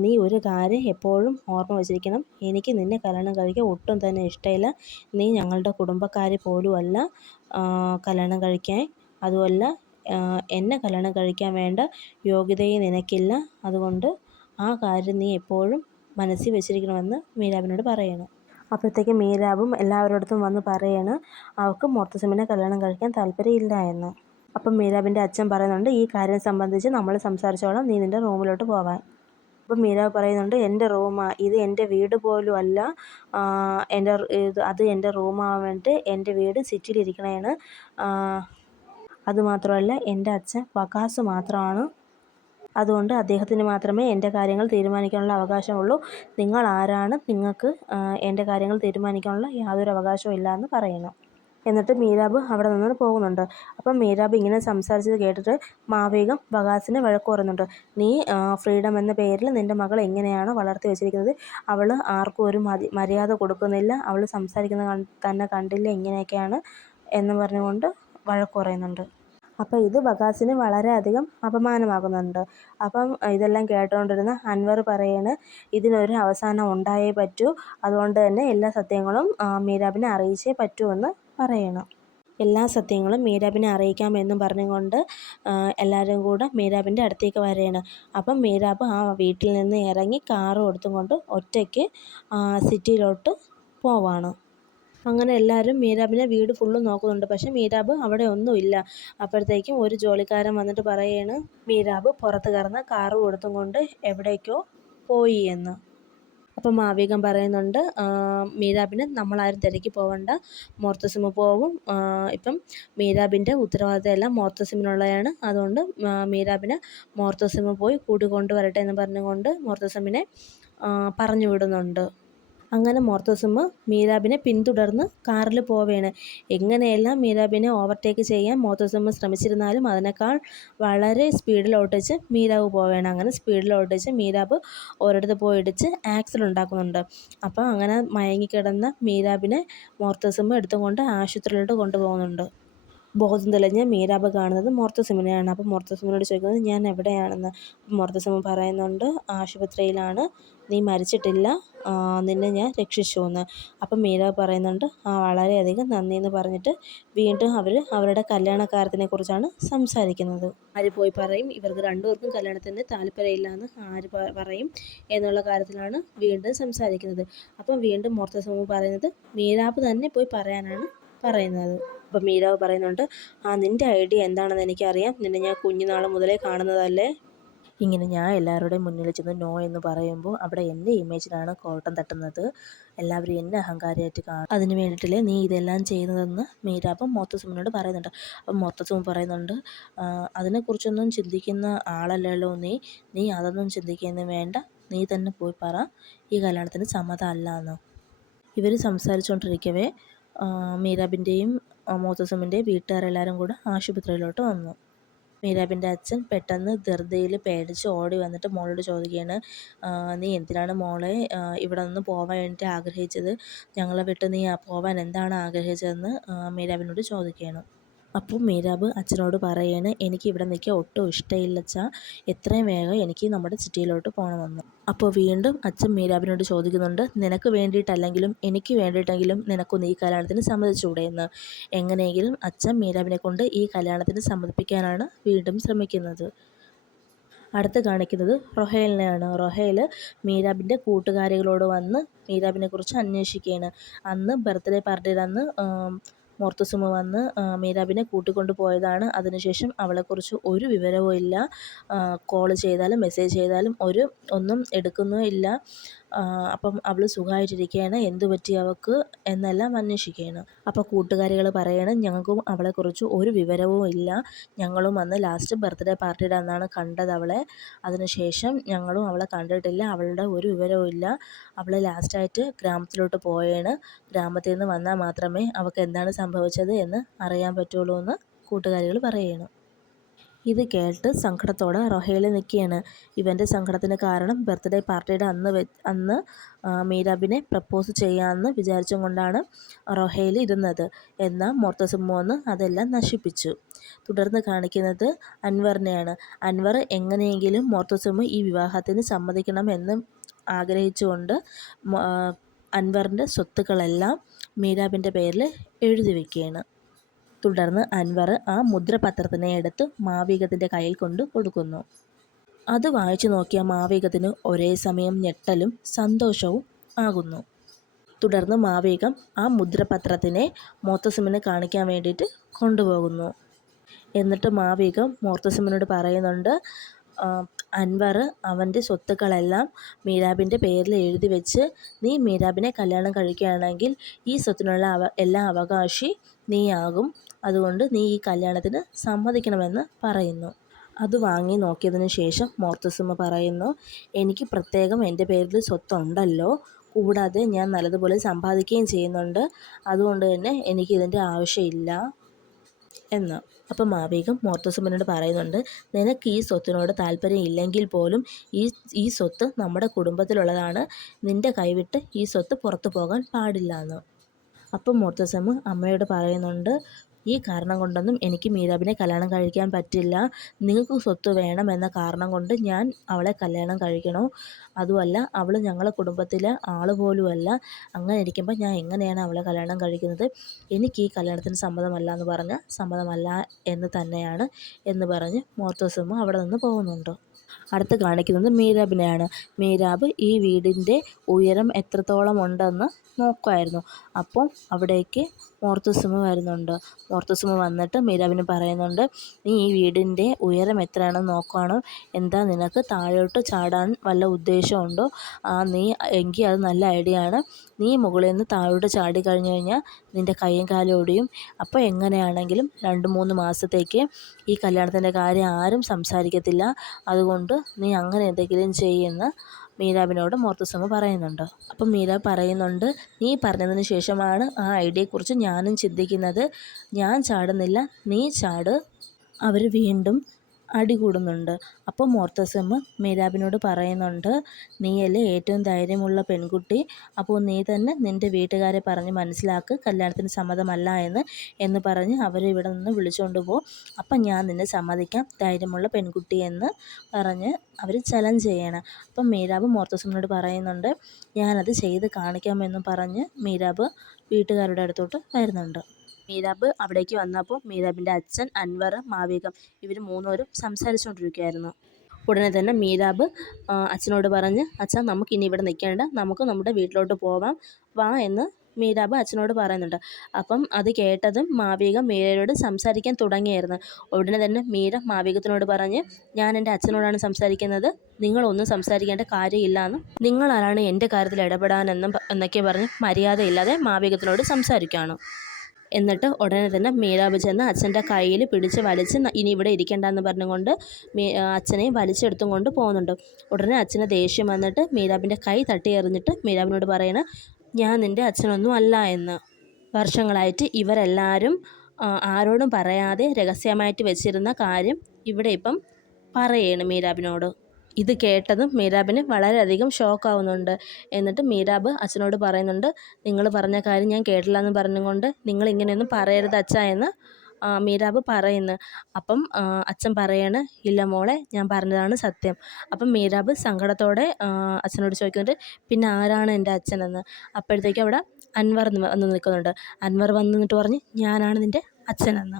നീ ഒരു കാര്യം എപ്പോഴും ഓർമ്മ വെച്ചിരിക്കണം. എനിക്ക് നിന്നെ കല്യാണം കഴിക്കാൻ ഒട്ടും തന്നെ ഇഷ്ടമില്ല. നീ ഞങ്ങളുടെ കുടുംബക്കാർ പോലും അല്ല കല്യാണം കഴിക്കാൻ. അതുമല്ല എന്നെ കല്യാണം കഴിക്കാൻ വേണ്ട യോഗ്യതയും നിനക്കില്ല. അതുകൊണ്ട് ആ കാര്യം നീ എപ്പോഴും മനസ്സിൽ വെച്ചിരിക്കണമെന്ന് മീരാബിനോട് പറയണം. അപ്പോഴത്തേക്കും മീരാബും എല്ലാവരോടത്തും വന്ന് പറയാണ് അവൾക്ക് മുർത്തസമിനെ കല്യാണം കഴിക്കാൻ താല്പര്യമില്ല എന്ന്. അപ്പം മീരാബിന്റെ അച്ഛൻ പറയുന്നുണ്ട് ഈ കാര്യം സംബന്ധിച്ച് നമ്മൾ സംസാരിച്ചോളാം നീ നിന്റെ റൂമിലോട്ട് പോവാൻ. അപ്പം മീരാബ് പറയുന്നുണ്ട് എന്റെ റൂമാ ഇത് എന്റെ വീട് പോലും അല്ല. എന്റെ ഇത് അത് എന്റെ റൂമാവാൻ വേണ്ടിയിട്ട് എന്റെ വീട് സിറ്റിയിലിരിക്കണതാണ് അതുമാത്രമല്ല എന്റെ അച്ഛൻ വകാസ് മാത്രമാണ്. അതുകൊണ്ട് അദ്ദേഹത്തിന് മാത്രമേ എന്റെ കാര്യങ്ങൾ തീരുമാനിക്കാനുള്ള അവകാശമുള്ളൂ. നിങ്ങൾ ആരാണ്? നിങ്ങൾക്ക് എന്റെ കാര്യങ്ങൾ തീരുമാനിക്കാനുള്ള യാതൊരു അവകാശവും ഇല്ല എന്ന് പറയുന്നു. എന്നിട്ട് മീരാബ് അവിടെ നിന്ന് പോകുന്നുണ്ട്. അപ്പം മീരാബ് ഇങ്ങനെ സംസാരിച്ചത് കേട്ടിട്ട് മാവേഗം ബഗാസിനെ വഴക്ക് പറയുന്നുണ്ട്. നീ ഫ്രീഡം എന്ന പേരിൽ നിന്റെ മകൾ എങ്ങനെയാണ് വളർത്തി വെച്ചിരിക്കുന്നത്? അവൾ ആർക്കും ഒരു മര്യാദ കൊടുക്കുന്നില്ല. അവൾ സംസാരിക്കുന്നത് തന്നെ കണ്ടില്ല ഇങ്ങനെയൊക്കെയാണ് എന്ന് പറഞ്ഞുകൊണ്ട് വഴക്ക് പറയുന്നുണ്ട്. അപ്പോൾ ഇത് ബഗാസിന് വളരെയധികം അപമാനമാകുന്നുണ്ട്. അപ്പം ഇതെല്ലാം കേട്ടുകൊണ്ടിരുന്ന അൻവർ പറയാണ് ഇതിനൊരു അവസാനം ഉണ്ടായേ പറ്റൂ. അതുകൊണ്ട് തന്നെ എല്ലാ സത്യങ്ങളും മീരാബിനെ അറിയിച്ചേ പറ്റൂ എന്ന് പറയണം. എല്ലാ സത്യങ്ങളും മീരാബിനെ അറിയിക്കാമെന്നും പറഞ്ഞുകൊണ്ട് എല്ലാവരും കൂടെ മീരാബിന്റെ അടുത്തേക്ക് വരികയാണ്. അപ്പം മീരാബ് ആ വീട്ടിൽ നിന്ന് ഇറങ്ങി കാറ് കൊടുത്തുകൊണ്ട് കൊണ്ട് ഒറ്റയ്ക്ക് സിറ്റിയിലോട്ട് പോവാണ്. അങ്ങനെ എല്ലാവരും മീരാബിനെ വീട് ഫുള്ള് നോക്കുന്നുണ്ട്. പക്ഷെ മീരാബ് അവിടെ ഒന്നുമില്ല അപ്പോഴത്തേക്കും ഒരു ജോലിക്കാരൻ വന്നിട്ട് പറയാണ് മീരാബ് പുറത്ത് കിടന്ന് കാറ് കൊടുത്തും കൊണ്ട് എവിടേക്കോ പോയി എന്ന്. അപ്പം മാവികം പറയുന്നുണ്ട് മീരാബിനെ നമ്മളാരും തിരക്കി പോവണ്ട. മോർത്തസിമ് പോവും. ഇപ്പം മീരാബിന്റെ ഉത്തരവാദിത്തം എല്ലാം മോർത്തസിമിനുള്ളതാണ്. അതുകൊണ്ട് മീരാബിനെ മോർത്തസിമ് പോയി കൂട്ടിക്കൊണ്ടുവരട്ടെ എന്ന് പറഞ്ഞുകൊണ്ട് മോർത്തസിമിനെ പറഞ്ഞു വിടുന്നുണ്ട്. അങ്ങനെ മോർത്തോസമ്മ മീരാബിനെ പിന്തുടർന്ന് കാറിൽ പോവുകയാണ് എങ്ങനെയെല്ലാം മീരാബിനെ ഓവർടേക്ക് ചെയ്യാൻ മോർത്തോസമ്മ ശ്രമിച്ചിരുന്നാലും അതിനേക്കാൾ വളരെ സ്പീഡിൽ ഓട്ടിച്ച് മീരാബ് പോവുകയാണ് അങ്ങനെ സ്പീഡിൽ ഓട്ടിച്ച് മീരാബ് ഒരിടത്ത് പോയി ഇടിച്ച് ആക്സിഡന്റ് ഉണ്ടാക്കുന്നുണ്ട്. അപ്പോൾ അങ്ങനെ മയങ്ങിക്കിടന്ന മീരാബിനെ മോർത്തോസമ്മ എടുത്തുകൊണ്ട് ആശുപത്രിയിലോട്ട് കൊണ്ടുപോകുന്നുണ്ട്. ബോധം തെളിഞ്ഞ് മീരാബ് കാണുന്നത് മോർത്തസിമിനെയാണ് അപ്പോൾ മോർത്തസിമിനോട് ചോദിക്കുന്നത് ഞാൻ എവിടെയാണെന്ന്? മോർത്തസിമ പറയുന്നുണ്ട് ആശുപത്രിയിലാണ് നീ മരിച്ചിട്ടില്ല. നിന്നെ ഞാൻ രക്ഷിച്ചു എന്ന് അപ്പം മീര പറയുന്നുണ്ട് ആ വളരെയധികം നന്ദി എന്ന് പറഞ്ഞിട്ട് വീണ്ടും അവർ അവരുടെ കല്യാണക്കാര്യത്തിനെ കുറിച്ചാണ് സംസാരിക്കുന്നത്. ആര് പോയി പറയും ഇവർക്ക് രണ്ടുപേർക്കും കല്യാണത്തിന് താല്പര്യമില്ല എന്ന് ആര് പറയും എന്നുള്ള കാര്യത്തിലാണ് വീണ്ടും സംസാരിക്കുന്നത്. അപ്പം വീണ്ടും മോർത്തസിമ പറയുന്നത് മീരാബ് തന്നെ പോയി പറയാനാണ് പറയുന്നത്. അപ്പം മീരാവ് പറയുന്നുണ്ട് ആ നിന്റെ ഐഡിയ എന്താണെന്ന് എനിക്കറിയാം. നിന്നെ ഞാൻ കുഞ്ഞുനാൾ മുതലേ കാണുന്നതല്ലേ? ഇങ്ങനെ ഞാൻ എല്ലാവരുടെയും മുന്നിൽ ചെന്ന് നോ എന്ന് പറയുമ്പോൾ അവിടെ എന്റെ ഇമേജിലാണ് കോട്ടം തട്ടുന്നത്. എല്ലാവരും എന്നെ അഹങ്കാരിയായിട്ട് കാണും. അതിന് വേണ്ടിയിട്ടല്ലേ നീ ഇതെല്ലാം ചെയ്യുന്നതെന്ന് മീര അപ്പം മൊത്തസുമിനോട് പറയുന്നുണ്ട്. അപ്പം മൊത്തസുമ പറയുന്നുണ്ട് അതിനെക്കുറിച്ചൊന്നും ചിന്തിക്കുന്ന ആളല്ലല്ലോ നീ. നീ അതൊന്നും ചിന്തിക്കുന്നത് വേണ്ട. നീ തന്നെ പോയി പറ. ഈ കല്യാണത്തിന് സമ്മതമല്ല എന്ന് ഇവർ സംസാരിച്ചുകൊണ്ടിരിക്കവേ മീരാബിന്റെയും മോത്തസമ്മിന്റെയും വീട്ടുകാരെല്ലാവരും കൂടെ ആശുപത്രിയിലോട്ട് വന്നു. മീരാബിന്റെ അച്ഛൻ പെട്ടെന്ന് ധൃതിയിൽ പേടിച്ച് ഓടി വന്നിട്ട് മോളോട് ചോദിക്കുകയാണ് നീ എന്തിനാണ് മോളെ ഇവിടെ നിന്ന് പോകാൻ വേണ്ടി ആഗ്രഹിച്ചത്? ഞങ്ങളെ വിട്ട് നീ പോവാൻ എന്താണ് ആഗ്രഹിച്ചതെന്ന് മീരാബിനോട് ചോദിക്കുകയാണ്. അപ്പോൾ മീരാബ് അച്ഛനോട് പറയാണ് എനിക്ക് ഇവിടെ നിൽക്കാൻ ഒട്ടും ഇഷ്ടമില്ല അച്ഛാ എത്രയും വേഗം എനിക്ക് നമ്മുടെ സിറ്റിയിലോട്ട് പോകണമെന്ന്. അപ്പോൾ വീണ്ടും അച്ഛൻ മീരാബിനോട് ചോദിക്കുന്നുണ്ട് നിനക്ക് വേണ്ടിയിട്ടല്ലെങ്കിലും എനിക്ക് വേണ്ടിയിട്ടെങ്കിലും നിനക്കൊന്ന് ഈ കല്യാണത്തിന് സമ്മതിച്ചുകൂടെ എന്ന് എങ്ങനെയെങ്കിലും അച്ഛൻ മീരാബിനെ കൊണ്ട് ഈ കല്യാണത്തിന് സമ്മതിപ്പിക്കാനാണ് വീണ്ടും ശ്രമിക്കുന്നത്. അടുത്ത് കാണിക്കുന്നത് റൊഹേലിനെയാണ്. റൊഹേൽ മീരാബിന്റെ കൂട്ടുകാരികളോട് വന്ന് മീരാബിനെ കുറിച്ച് അന്വേഷിക്കുകയാണ് അന്ന് ബർത്ത്ഡേ പാർട്ടിയുടെ അന്ന് മോർത്തുസുമ വന്ന് മീരാബിനെ കൂട്ടിക്കൊണ്ട് പോയതാണ് അതിനുശേഷം അവളെക്കുറിച്ച് ഒരു വിവരവും ഇല്ല കോൾ ചെയ്താലും മെസ്സേജ് ചെയ്താലും ഒരു ഒന്നും എടുക്കുന്നുമില്ല. അപ്പം അവൾ സുഖമായിട്ടിരിക്കുകയാണ് എന്തു പറ്റി അവൾക്ക് എന്നെല്ലാം അന്വേഷിക്കുകയാണ്. അപ്പോൾ കൂട്ടുകാരികൾ പറയണം ഞങ്ങൾക്കും അവളെക്കുറിച്ച് ഒരു വിവരവും ഇല്ല. ഞങ്ങളും അന്ന് ലാസ്റ്റ് ബർത്ത്ഡേ പാർട്ടിയുടെ അന്നാണ് കണ്ടത് അവളെ. അതിനുശേഷം ഞങ്ങളും അവളെ കണ്ടിട്ടില്ല. അവളുടെ ഒരു വിവരവും ഇല്ല. അവൾ ലാസ്റ്റായിട്ട് ഗ്രാമത്തിലോട്ട് പോയാണ്. ഗ്രാമത്തിൽ നിന്ന് വന്നാൽ മാത്രമേ അവൾക്ക് എന്താണ് സംഭവിച്ചത് എന്ന് അറിയാൻ പറ്റുള്ളൂ എന്ന് കൂട്ടുകാരികൾ പറയുകയാണ് ഇത് കേട്ട് സങ്കടത്തോടെ റൊഹേൽ നിൽക്കുകയാണ്. ഇവന്റെ സങ്കടത്തിന് കാരണം ബർത്ത്ഡേ പാർട്ടിയുടെ അന്ന് അന്ന് മീരാബിനെ പ്രപ്പോസ് ചെയ്യാമെന്ന് വിചാരിച്ചും കൊണ്ടാണ് റൊഹേൽ ഇരുന്നത്. എന്നാൽ മൊർത്തസുമോന്ന് അതെല്ലാം നശിപ്പിച്ചു. തുടർന്ന് കാണിക്കുന്നത് അൻവറിനെയാണ്. അൻവർ എങ്ങനെയെങ്കിലും മൊർത്തസുമ ഈ വിവാഹത്തിന് സമ്മതിക്കണമെന്ന് ആഗ്രഹിച്ചുകൊണ്ട് അൻവറിന്റെ സ്വത്തുക്കളെല്ലാം മീരാബിന്റെ പേരിൽ എഴുതി വയ്ക്കുകയാണ് തുടർന്ന് അൻവർ ആ മുദ്രപത്രത്തിനെ എടുത്ത് മാവികത്തിന്റെ കയ്യിൽ കൊണ്ട് കൊടുക്കുന്നു. അത് വായിച്ചു നോക്കിയ മാവികത്തിന് ഒരേ സമയം ഞെട്ടലും സന്തോഷവും ആകുന്നു. തുടർന്ന് മാവേകം ആ മുദ്രപത്രത്തിനെ മോത്തസിമിന് കാണിക്കാൻ വേണ്ടിയിട്ട് കൊണ്ടുപോകുന്നു. എന്നിട്ട് മാവേകം മോർത്തസിമിനോട് പറയുന്നുണ്ട് അൻവർ അവന്റെ സ്വത്തുക്കളെല്ലാം മീരാബിന്റെ പേരിൽ എഴുതി വെച്ച് നീ മീരാബിനെ കല്യാണം കഴിക്കുകയാണെങ്കിൽ ഈ സ്വത്തിനുള്ള അവ എല്ലാ അവകാശി നീയാകും അതുകൊണ്ട് നീ ഈ കല്യാണത്തിന് സമ്മതിക്കണമെന്ന് പറയുന്നു. അത് വാങ്ങി നോക്കിയതിനു ശേഷം മോർത്തസുമ പറയുന്നു എനിക്ക് പ്രത്യേകം എന്റെ പേരിൽ സ്വത്തുണ്ടല്ലോ. കൂടാതെ ഞാൻ നല്ലതുപോലെ സമ്പാദിക്കുകയും ചെയ്യുന്നുണ്ട്. അതുകൊണ്ട് തന്നെ എനിക്കിതിന്റെ ആവശ്യമില്ല. എന്ന്. അപ്പം മാവേഗം മോർത്തസുമനോട് പറയുന്നുണ്ട് നിനക്ക് ഈ സ്വത്തിനോട് താല്പര്യം ഇല്ലെങ്കിൽ പോലും ഈ ഈ സ്വത്ത് നമ്മുടെ കുടുംബത്തിലുള്ളതാണ്. നിന്റെ കൈവിട്ട് ഈ സ്വത്ത് പുറത്തു പോകാൻ പാടില്ല എന്ന്. അപ്പം മോർത്തസമ്മ അമ്മയോട് പറയുന്നുണ്ട് ഈ കാരണം കൊണ്ടൊന്നും എനിക്ക് മീരാബിനെ കല്യാണം കഴിക്കാൻ പറ്റില്ല. നിങ്ങൾക്ക് സ്വത്ത് വേണം എന്ന കാരണം കൊണ്ട് ഞാൻ അവളെ കല്യാണം കഴിക്കണോ? അതുമല്ല അവൾ ഞങ്ങളെ കുടുംബത്തിലെ ആൾ പോലുമല്ല. അങ്ങനെ ഇരിക്കുമ്പോൾ ഞാൻ എങ്ങനെയാണ് അവളെ കല്യാണം കഴിക്കുന്നത്? എനിക്ക് ഈ കല്യാണത്തിന് സമ്മതമല്ല എന്ന് പറഞ്ഞാൽ സമ്മതമല്ല എന്ന് തന്നെയാണ് എന്ന് പറഞ്ഞ് മോർത്തോസമ്മ അവിടെ നിന്ന് പോകുന്നുണ്ട്. അടുത്ത് കാണിക്കുന്നത് മീരാബിനെയാണ്. മീരാബ് ഈ വീടിന്റെ ഉയരം എത്രത്തോളം ഉണ്ടെന്ന് നോക്കുമായിരുന്നു അപ്പം അവിടേക്ക് മോർത്തുസുമ വരുന്നുണ്ട്. മോർത്തുസുമ വന്നിട്ട് മീരാബിന് പറയുന്നുണ്ട് നീ ഈ വീടിന്റെ ഉയരം എത്രയാണെന്ന് നോക്കുകയാണോ എന്താ നിനക്ക് താഴോട്ട് ചാടാൻ വല്ല ഉദ്ദേശമുണ്ടോ? ആ നീ എങ്കിൽ അത് നല്ല ഐഡിയ ആണ്. നീ മുകളിൽ നിന്ന് താഴോട്ട് ചാടി കഴിഞ്ഞു കഴിഞ്ഞാൽ നിന്റെ കൈയും കാലും ഒടിയും. അപ്പോൾ എങ്ങനെയാണെങ്കിലും രണ്ട് മൂന്ന് മാസത്തേക്ക് ഈ കല്യാണത്തിന്റെ കാര്യം ആരും സംസാരിക്കത്തില്ല. അതുകൊണ്ട് നീ അങ്ങനെ എന്തെങ്കിലും ചെയ്യുന്ന മീരാബിനോട് മോർത്തുസമ്മ പറയുന്നുണ്ട്. അപ്പം മീരാബ് പറയുന്നുണ്ട് നീ പറഞ്ഞതിന് ശേഷമാണ് ആ ഐഡിയയെക്കുറിച്ച് ഞാനും ചിന്തിക്കുന്നത്. ഞാൻ ചാടുന്നില്ല നീ ചാട്. അവർ വീണ്ടും അടി കൂടുന്നുണ്ട്. അപ്പോൾ മോർത്തസമ്മ മീരാബിനോട് പറയുന്നുണ്ട് നീയല്ലേ ഏറ്റവും ധൈര്യമുള്ള പെൺകുട്ടി. അപ്പോൾ നീ തന്നെ നിന്റെ വീട്ടുകാരെ പറഞ്ഞ് മനസ്സിലാക്ക്. കല്യാണത്തിന് സമ്മതമല്ല എന്ന് എന്ന് പറഞ്ഞ് അവരെ ഇവിടെ നിന്ന് വിളിച്ചുകൊണ്ട് പോകും അപ്പം ഞാൻ നിന്നെ സമ്മതിക്കാം. ധൈര്യമുള്ള പെൺകുട്ടി എന്ന് പറഞ്ഞ് അവർ ചലഞ്ച് ചെയ്യണം. അപ്പം മീരാബ് മോർത്തസമ്മനോട് പറയുന്നുണ്ട് ഞാനത് ചെയ്ത് കാണിക്കാമെന്ന് പറഞ്ഞ് മീരാബ് വീട്ടുകാരുടെ അടുത്തോട്ട് വരുന്നുണ്ട്. മീരാബ് അവിടേക്ക് വന്നപ്പോൾ മീരാബിന്റെ അച്ഛൻ അൻവർ മാവികം ഇവർ മൂന്നുപേരും സംസാരിച്ചുകൊണ്ടിരിക്കുകയായിരുന്നു ഉടനെ തന്നെ മീരാബ് അച്ഛനോട് പറഞ്ഞ് അച്ഛൻ നമുക്ക് ഇനി ഇവിടെ നിൽക്കേണ്ട. നമുക്ക് നമ്മുടെ വീട്ടിലോട്ട് പോവാം. വാ എന്ന് മീരാബ് അച്ഛനോട് പറയുന്നുണ്ട്. അപ്പം അത് കേട്ടതും മാവിക മീരയോട് സംസാരിക്കാൻ തുടങ്ങിയായിരുന്നു. ഉടനെ തന്നെ മീര മാവികത്തിനോട് പറഞ്ഞ് ഞാൻ എന്റെ അച്ഛനോടാണ് സംസാരിക്കുന്നത്. നിങ്ങളൊന്നും സംസാരിക്കേണ്ട കാര്യമില്ല എന്നും. നിങ്ങളാരാണ് എന്റെ കാര്യത്തിൽ ഇടപെടാനെന്നും എന്നൊക്കെ പറഞ്ഞ് മര്യാദയില്ലാതെ മാവികത്തിനോട് സംസാരിക്കുകയാണ്. എന്നിട്ട് ഉടനെ തന്നെ മീരാബ് ചെന്ന് അച്ഛന്റെ കയ്യിൽ പിടിച്ച് വലിച്ച് ഇനി ഇവിടെ ഇരിക്കേണ്ടെന്ന് പറഞ്ഞുകൊണ്ട് മീ അച്ഛനെയും വലിച്ചെടുത്തും കൊണ്ട് പോകുന്നുണ്ട്. ഉടനെ അച്ഛന് ദേഷ്യം വന്നിട്ട് മീരാബിന്റെ കൈ തട്ടി എറിഞ്ഞിട്ട് മീരാബിനോട് പറയണ ഞാൻ നിന്റെ അച്ഛനൊന്നും അല്ല എന്ന്. വർഷങ്ങളായിട്ട് ഇവരെല്ലാവരും ആരോടും പറയാതെ രഹസ്യമായിട്ട് വെച്ചിരുന്ന കാര്യം ഇവിടെ ഇപ്പം പറയാണ് മീരാബിനോട് ഇത് കേട്ടതും മീരാബിന് വളരെയധികം ഷോക്കാവുന്നുണ്ട്. എന്നിട്ട് മീരാബ് അച്ഛനോട് പറയുന്നുണ്ട് നിങ്ങൾ പറഞ്ഞ കാര്യം ഞാൻ കേട്ടില്ല എന്ന് പറഞ്ഞുകൊണ്ട് നിങ്ങൾ ഇങ്ങനെയൊന്നും പറയരുത് അച്ഛ എന്ന് മീരാബ് പറയുന്നു. അപ്പം അച്ഛൻ പറയാണ് ഇല്ല മോളെ ഞാൻ പറഞ്ഞതാണ് സത്യം. അപ്പം മീരാബ് സങ്കടത്തോടെ അച്ഛനോട് ചോദിക്കുന്നുണ്ട് പിന്നെ ആരാണ് എന്റെ അച്ഛനെന്ന് അപ്പോഴത്തേക്കും അവിടെ അൻവർ വന്ന് നിൽക്കുന്നുണ്ട്. അൻവർ വന്ന് നിന്നിട്ട് പറഞ്ഞ് ഞാനാണ് നിന്റെ അച്ഛനെന്ന്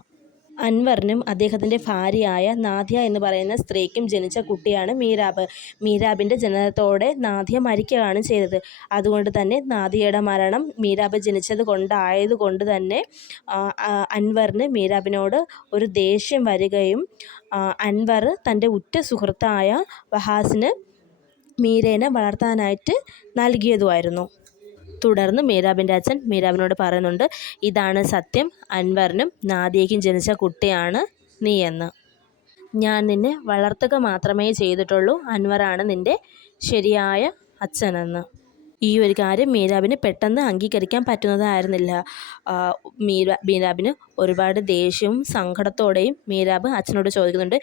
അൻവറിനും അദ്ദേഹത്തിന്റെ ഭാര്യയായ നാദ്യ എന്ന് പറയുന്ന സ്ത്രീക്കും ജനിച്ച കുട്ടിയാണ് മീരാബ്. മീരാബിന്റെ ജനനത്തോടെ നാദ്യ മരിക്കുകയാണ് ചെയ്തത്. അതുകൊണ്ട് തന്നെ നാദിയയുടെ മരണം മീരാബ് ജനിച്ചത് കൊണ്ടായതുകൊണ്ട് തന്നെ അൻവറിന് മീരാബിനോട് ഒരു ദേഷ്യം വരികയും അൻവർ തന്റെ ഉറ്റ സുഹൃത്തായ വഹാസിന് മീരേനെ വളർത്താനായിട്ട് നൽകിയതുമായിരുന്നു. തുടർന്ന് മീരാബിന്റെ അച്ഛൻ മീരാബിനോട് പറയുന്നുണ്ട് ഇതാണ് സത്യം. അൻവറിനും നാദിയയ്ക്കും ജനിച്ച കുട്ടിയാണ് നീ എന്ന്. ഞാൻ നിന്നെ വളർത്തുക മാത്രമേ ചെയ്തിട്ടുള്ളൂ. അൻവറാണ് നിന്റെ ശരിയായ അച്ഛനെന്ന്. ഈ ഒരു കാര്യം മീരാബിന് പെട്ടെന്ന് അംഗീകരിക്കാൻ പറ്റുന്നതായിരുന്നില്ല. മീര മീരാബിന് ഒരുപാട് ദേഷ്യവും സങ്കടത്തോടെയും മീരാബ് അച്ഛനോട് ചോദിക്കുന്നുണ്ട്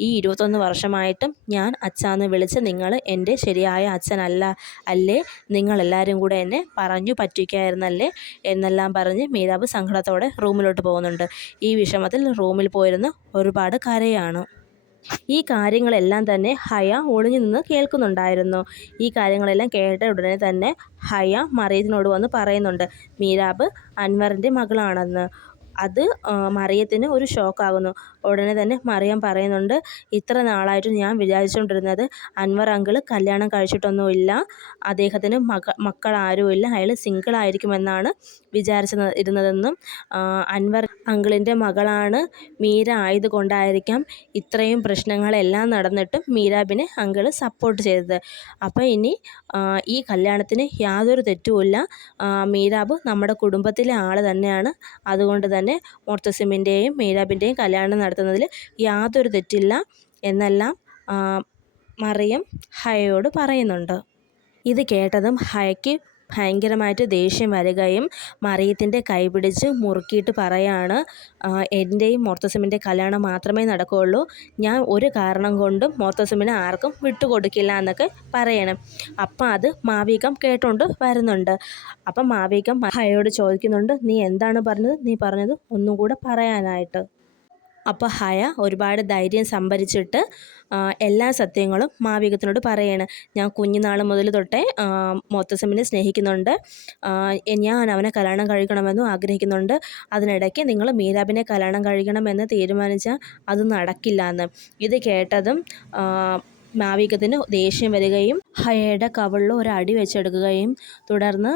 ഈ ഇരുപത്തൊന്ന് വർഷമായിട്ടും ഞാൻ അച്ഛാന്ന് വിളിച്ച് നിങ്ങൾ എന്റെ ശരിയായ അച്ഛനല്ല അല്ലേ? നിങ്ങളെല്ലാവരും കൂടെ എന്നെ പറഞ്ഞു പറ്റിക്കായിരുന്നല്ലേ? എന്നെല്ലാം പറഞ്ഞ് മീരാബ് സങ്കടത്തോടെ റൂമിലോട്ട് പോകുന്നുണ്ട്. ഈ വിഷമത്തിൽ റൂമിൽ പോയിരുന്ന് ഒരുപാട് കരയാണ്. ഈ കാര്യങ്ങളെല്ലാം തന്നെ ഹയ ഒളിഞ്ഞു നിന്ന് കേൾക്കുന്നുണ്ടായിരുന്നു. ഈ കാര്യങ്ങളെല്ലാം കേട്ട ഉടനെ തന്നെ ഹയ മറിയത്തിനോട് വന്ന് പറയുന്നുണ്ട് മീരാബ് അൻവറിന്റെ മകളാണെന്ന്. അത് മറിയത്തിന് ഒരു ഷോക്കാകുന്നു. ഉടനെ തന്നെ മറിയം പറയുന്നുണ്ട് ഇത്ര നാളായിട്ട് ഞാൻ വിചാരിച്ചുകൊണ്ടിരുന്നത് അൻവർ അങ്കിൾ കല്യാണം കഴിച്ചിട്ടൊന്നുമില്ല. അദ്ദേഹത്തിന് മക മക്കൾ ആരുമില്ല അയാൾ സിംഗിൾ വിചാരിച്ചത് ഇരുന്നതെന്നും അൻവർ അങ്കിളിന്റെ മകളാണ് മീര ആയതുകൊണ്ടായിരിക്കാം ഇത്രയും പ്രശ്നങ്ങളെല്ലാം നടന്നിട്ടും മീരാബിനെ അങ്കിൾ സപ്പോർട്ട് ചെയ്തത്. അപ്പോൾ ഇനി ഈ കല്യാണത്തിന് യാതൊരു തെറ്റുമില്ല. മീരാബ് നമ്മുടെ കുടുംബത്തിലെ ആൾ തന്നെയാണ്. അതുകൊണ്ട് തന്നെ മുർത്തസിമിന്റെയും മീരാബിന്റെയും കല്യാണം നടത്തുന്നതിൽ യാതൊരു തെറ്റില്ല എന്നെല്ലാം മറിയം ഹയയോട് പറയുന്നുണ്ട്. ഇത് കേട്ടതും ഹയയ്ക്ക് ഭയങ്കരമായിട്ട് ദേഷ്യം വരികയും മറിയത്തിന്റെ കൈപിടിച്ച് മുറുക്കിയിട്ട് പറയാണ് എന്റെയും മോർത്തസമിന്റെ കല്യാണം മാത്രമേ നടക്കുകയുള്ളൂ. ഞാൻ ഒരു കാരണം കൊണ്ടും മൊർത്തസിമിനെ ആർക്കും വിട്ടുകൊടുക്കില്ല എന്നൊക്കെ പറയണം. അപ്പം അത് മാവികം കേട്ടോണ്ട് വരുന്നുണ്ട്. അപ്പം മാവികം ഹയോട് ചോദിക്കുന്നുണ്ട് നീ എന്താണ് പറഞ്ഞത്? നീ പറഞ്ഞത് ഒന്നും കൂടെ പറയാനായിട്ട്. അപ്പോൾ ഹയ ഒരുപാട് ധൈര്യം സംഭരിച്ചിട്ട് എല്ലാ സത്യങ്ങളും മാവികത്തിനോട് പറയാണ്. ഞാൻ കുഞ്ഞുനാൾ മുതൽ തൊട്ടേ മൊത്തസമിനെ സ്നേഹിക്കുന്നുണ്ട്. ഞാൻ അവനെ കല്യാണം കഴിക്കണമെന്നും ആഗ്രഹിക്കുന്നുണ്ട്. അതിനിടയ്ക്ക് നിങ്ങൾ മീരാബിനെ കല്യാണം കഴിക്കണമെന്ന് തീരുമാനിച്ചാൽ അത് നടക്കില്ല എന്ന് ഇത് കേട്ടതും മാവികത്തിന് ദേഷ്യം വരികയും ഹയയുടെ കവിളിൽ ഒരു അടി വെച്ചെടുക്കുകയും തുടർന്ന്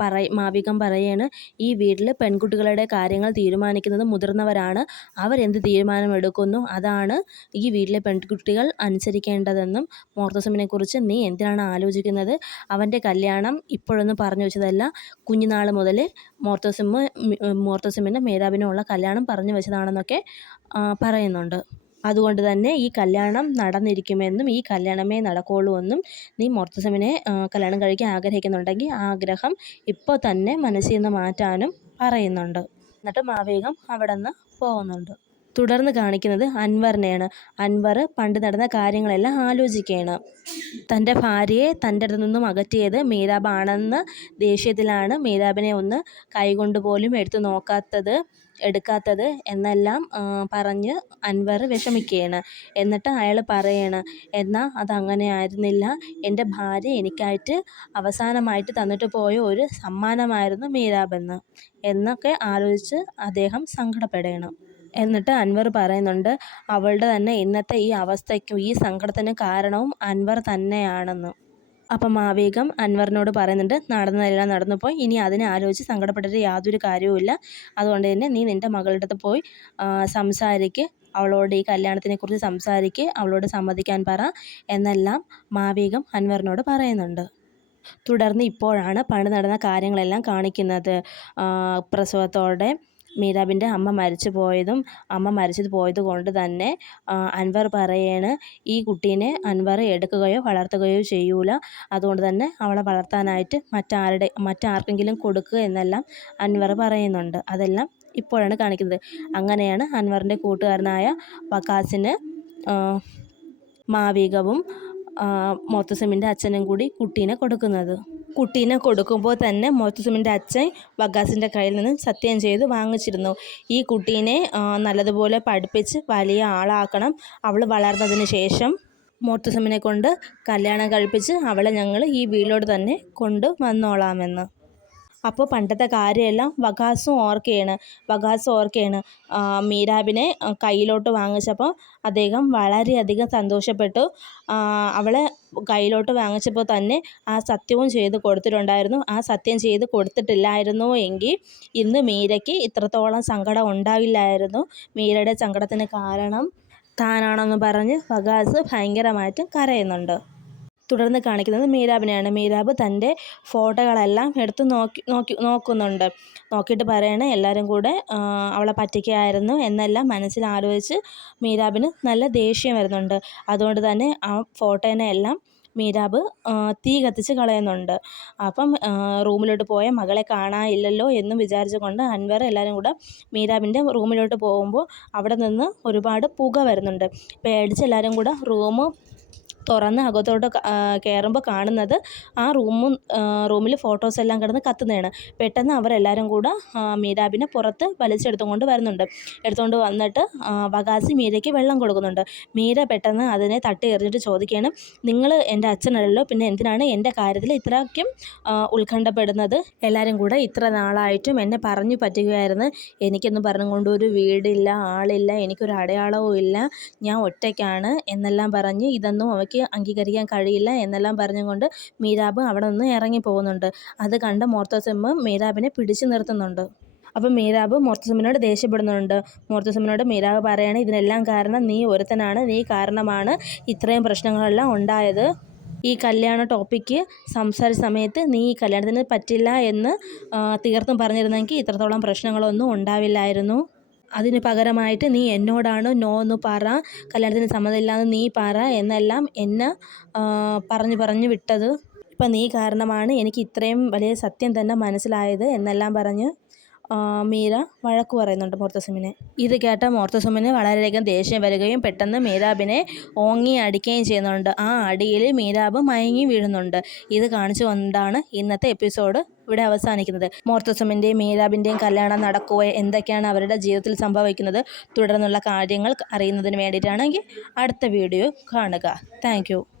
പറ മാവികം പറയാണ് ഈ വീട്ടിൽ പെൺകുട്ടികളുടെ കാര്യങ്ങൾ തീരുമാനിക്കുന്നത് മുതിർന്നവരാണ്. അവരെന്ത് തീരുമാനമെടുക്കുന്നു? അതാണ് ഈ വീട്ടിലെ പെൺകുട്ടികൾ അനുസരിക്കേണ്ടതെന്നും മോർത്തസമിനെക്കുറിച്ച് നീ എന്തിനാണ് ആലോചിക്കുന്നത്? അവന്റെ കല്യാണം ഇപ്പോഴൊന്നും പറഞ്ഞു വെച്ചതല്ല. കുഞ്ഞുനാൾ മുതൽ മോർത്തോസിമ് മോർത്തോസിമിന്റെ മേരാബിനുമുള്ള കല്യാണം പറഞ്ഞു വെച്ചതാണെന്നൊക്കെ പറയുന്നുണ്ട്. അതുകൊണ്ട് തന്നെ ഈ കല്യാണം നടന്നിരിക്കുമെന്നും ഈ കല്യാണമേ നടക്കുകയുള്ളൂ എന്നും നീ മൊർത്തസമിനെ കല്യാണം കഴിക്കാൻ ആഗ്രഹിക്കുന്നുണ്ടെങ്കിൽ ആഗ്രഹം ഇപ്പോൾ തന്നെ മനസ്സിൽ നിന്ന് മാറ്റാനും പറയുന്നുണ്ട്. എന്നിട്ട് മാവേഗം അവിടെ നിന്ന് പോകുന്നുണ്ട്. തുടർന്ന് കാണിക്കുന്നത് അൻവറിനെയാണ്. അൻവർ പണ്ട് നടന്ന കാര്യങ്ങളെല്ലാം ആലോചിക്കുകയാണ് തന്റെ ഭാര്യയെ തന്റെ അടുത്ത് നിന്നും അകറ്റിയത് മീരാബാണെന്ന ദേഷ്യത്തിലാണ് മീരാബിനെ ഒന്ന് കൈകൊണ്ട് പോലും എടുത്തു നോക്കാത്തത് എടുക്കാത്തത് എന്നെല്ലാം പറഞ്ഞ് അൻവർ വിഷമിക്കുകയാണ് എന്നിട്ട് അയാൾ പറയാണ് എന്നാൽ അതങ്ങനെ ആയിരുന്നില്ല. എന്റെ ഭാര്യ എനിക്കായിട്ട് അവസാനമായിട്ട് തന്നിട്ട് പോയ ഒരു സമ്മാനമായിരുന്നു മീരാബെന്ന് എന്നൊക്കെ ആലോചിച്ച് അദ്ദേഹം സങ്കടപ്പെടുകയാണ് എന്നിട്ട് അൻവർ പറയുന്നുണ്ട് അവളുടെ തന്നെ ഇന്നത്തെ ഈ അവസ്ഥയ്ക്കും ഈ സങ്കടത്തിനും കാരണവും അൻവർ തന്നെയാണെന്ന്. അപ്പം മാവേഗം അൻവറിനോട് പറയുന്നുണ്ട് നടന്നതെല്ലാം നടന്നുപോയി ഇനി അതിനെ ആലോചിച്ച് സങ്കടപ്പെട്ടിട്ട് യാതൊരു കാര്യവുമില്ല അതുകൊണ്ട് തന്നെ നീ നിന്റെ മകളുടെ അടുത്ത് പോയി സംസാരിക്ക്. അവളോട് ഈ കല്യാണത്തിനെക്കുറിച്ച് സംസാരിക്ക്. അവളോട് സമ്മതിക്കാൻ പറ. എന്നെല്ലാം മാവേഗം അൻവറിനോട് പറയുന്നുണ്ട്. തുടർന്ന് ഇപ്പോഴാണ് പണ്ട് നടന്ന കാര്യങ്ങളെല്ലാം കാണിക്കുന്നത്. പ്രസവത്തോടെ മീരാബിന്റെ അമ്മ മരിച്ചു പോയതും അമ്മ മരിച്ചത് പോയത് കൊണ്ട് തന്നെ അൻവർ പറയാണ് ഈ കുട്ടീനെ അൻവർ എടുക്കുകയോ വളർത്തുകയോ ചെയ്യൂല. അതുകൊണ്ട് തന്നെ അവളെ വളർത്താനായിട്ട് മറ്റാരുടെ മറ്റാർക്കെങ്കിലും കൊടുക്കുക എന്നെല്ലാം അൻവർ പറയുന്നുണ്ട്. അതെല്ലാം ഇപ്പോഴാണ് കാണിക്കുന്നത്. അങ്ങനെയാണ് അൻവറിന്റെ കൂട്ടുകാരനായ വക്കാസിന് മാവികവും മൊത്തസിമിന്റെ അച്ഛനും കൂടി കുട്ടീനെ കൊടുക്കുന്നത്. കുട്ടീനെ കൊടുക്കുമ്പോൾ തന്നെ മോത്തുസുമിന്റെ അച്ഛൻ വഗാസിന്റെ കയ്യിൽ നിന്ന് സത്യം ചെയ്ത് വാങ്ങിച്ചിരുന്നു. ഈ കുട്ടീനെ നല്ലതുപോലെ പഠിപ്പിച്ച് വലിയ ആളാക്കണം. അവൾ വളർന്നതിന് ശേഷം മോത്തുസുമിനെ കൊണ്ട് കല്യാണം കഴിപ്പിച്ച് അവളെ ഞങ്ങൾ ഈ വീട്ടിലോട്ട് തന്നെ കൊണ്ട് വന്നോളാമെന്ന് അപ്പോൾ പണ്ടത്തെ കാര്യമെല്ലാം വകാസും ഓർക്കുകയാണ് വകാസ് ഓർക്കുകയാണ് മീരാബിനെ കയ്യിലോട്ട് വാങ്ങിച്ചപ്പോൾ അദ്ദേഹം വളരെയധികം സന്തോഷപ്പെട്ടു. അവളെ കയ്യിലോട്ട് വാങ്ങിച്ചപ്പോൾ തന്നെ ആ സത്യവും ചെയ്ത് കൊടുത്തിട്ടുണ്ടായിരുന്നു. ആ സത്യം ചെയ്ത് കൊടുത്തിട്ടില്ലായിരുന്നു എങ്കിൽ ഇന്ന് മീരയ്ക്ക് ഇത്രത്തോളം സങ്കടം ഉണ്ടാവില്ലായിരുന്നു. മീരയുടെ സങ്കടത്തിന് കാരണം താനാണെന്ന് പറഞ്ഞ് വകാസ് ഭയങ്കരമായിട്ടും കരയുന്നുണ്ട്. തുടർന്ന് കാണിക്കുന്നത് മീരാബിനെയാണ്. മീരാബ് തന്റെ ഫോട്ടോകളെല്ലാം എടുത്ത് നോക്കി നോക്കി നോക്കുന്നുണ്ട്. നോക്കിയിട്ട് പറയണേ എല്ലാവരും കൂടെ അവളെ പറ്റിക്കായിരുന്നു എന്നെല്ലാം മനസ്സിൽ ആലോചിച്ച് മീരാബിന് നല്ല ദേഷ്യം വരുന്നുണ്ട്. അതുകൊണ്ട് തന്നെ ആ ഫോട്ടോനെ എല്ലാം മീരാബ് തീ കത്തിച്ച് കളയുന്നുണ്ട്. അപ്പം റൂമിലോട്ട് പോയ മകളെ കാണാനില്ലല്ലോ എന്ന് വിചാരിച്ചുകൊണ്ട് അൻവർ എല്ലാവരും കൂടെ മീരാബിന്റെ റൂമിലോട്ട് പോകുമ്പോൾ അവിടെ നിന്ന് ഒരുപാട് പുക വരുന്നുണ്ട്. പേടിച്ച് എല്ലാവരും കൂടെ റൂം തുറന്ന് അകത്തോട്ട് കയറുമ്പോൾ കാണുന്നത് ആ റൂമും റൂമിൽ ഫോട്ടോസ് എല്ലാം കിടന്ന് കത്തുന്നതാണ്. പെട്ടെന്ന് അവരെല്ലാവരും കൂടെ മീരാബിനെ പുറത്ത് വലിച്ചെടുത്തുകൊണ്ട് വരുന്നുണ്ട്. എടുത്തുകൊണ്ട് വന്നിട്ട് വകാസി മീരയ്ക്ക് വെള്ളം കൊടുക്കുന്നുണ്ട്. മീര പെട്ടെന്ന് അതിനെ തട്ടി എറിഞ്ഞിട്ട് ചോദിക്കുകയാണ് നിങ്ങൾ എന്റെ അച്ഛനല്ലോ പിന്നെ എന്തിനാണ് എന്റെ കാര്യത്തിൽ ഇത്രയ്ക്കും ഉത്കണ്ഠപ്പെടുന്നത്? എല്ലാവരും കൂടെ ഇത്ര നാളായിട്ടും എന്നെ പറഞ്ഞു പറ്റുകയായിരുന്നു. എനിക്കൊന്നും പറഞ്ഞുകൊണ്ട് ഒരു വീടില്ല ആളില്ല എനിക്കൊരു അടയാളവും ഇല്ല. ഞാൻ ഒറ്റയ്ക്കാണ് എന്നെല്ലാം പറഞ്ഞ് ഇതൊന്നും അവയ്ക്ക് എനിക്ക് അംഗീകരിക്കാൻ കഴിയില്ല എന്നെല്ലാം പറഞ്ഞുകൊണ്ട് മീരാബ് അവിടെ നിന്ന് ഇറങ്ങി പോകുന്നുണ്ട്. അത് കണ്ട് മോർത്തോസിമ്മ് മീരാബിനെ പിടിച്ചു നിർത്തുന്നുണ്ട്. അപ്പം മീരാബ് മോർത്തസിമിനോട് ദേഷ്യപ്പെടുന്നുണ്ട്. മോർത്തസിമിനോട് മീരാബ് പറയാണ് ഇതിനെല്ലാം കാരണം നീ ഒരുത്തനാണ് നീ കാരണമാണ് ഇത്രയും പ്രശ്നങ്ങളെല്ലാം ഉണ്ടായത്. ഈ കല്യാണ ടോപ്പിക്ക് സംസാരിച്ച സമയത്ത് നീ ഈ കല്യാണത്തിന് പറ്റില്ല എന്ന് തീർത്തും പറഞ്ഞിരുന്നെങ്കിൽ ഇത്രത്തോളം പ്രശ്നങ്ങളൊന്നും ഉണ്ടാവില്ലായിരുന്നു. അതിന് പകരമായിട്ട് നീ എന്നോടാണ് നോ എന്ന് പറ. കല്യാണത്തിന് സമ്മതമില്ലാന്ന് നീ പറ എന്നെല്ലാം എന്നെ പറഞ്ഞു പറഞ്ഞു വിട്ടത്. ഇപ്പം നീ കാരണമാണ് എനിക്ക് ഇത്രയും വലിയ സത്യം തന്നെ മനസ്സിലായത് എന്നെല്ലാം പറഞ്ഞ്. മീര വഴക്ക് പറയുന്നുണ്ട് മോർത്തസുമിനെ. ഇത് കേട്ട മുർത്തസിമിന് വളരെയധികം ദേഷ്യം വരികയും പെട്ടെന്ന് മീരാബിനെ ഓങ്ങി അടിക്കുകയും ചെയ്യുന്നുണ്ട്. ആ അടിയിൽ മീരാബ് മയങ്ങി വീഴുന്നുണ്ട്. ഇത് കാണിച്ചു കൊണ്ടാണ് ഇന്നത്തെ എപ്പിസോഡ് ഇവിടെ അവസാനിക്കുന്നത്. മോർത്തസമിന്റെയും മീരാബിന്റെയും കല്യാണം നടക്കുകയോ എന്തൊക്കെയാണ് അവരുടെ ജീവിതത്തിൽ സംഭവിക്കുന്നത്? തുടർന്നുള്ള കാര്യങ്ങൾ അറിയുന്നതിന് വേണ്ടിയിട്ടാണെങ്കിൽ അടുത്ത വീഡിയോ കാണുക. താങ്ക്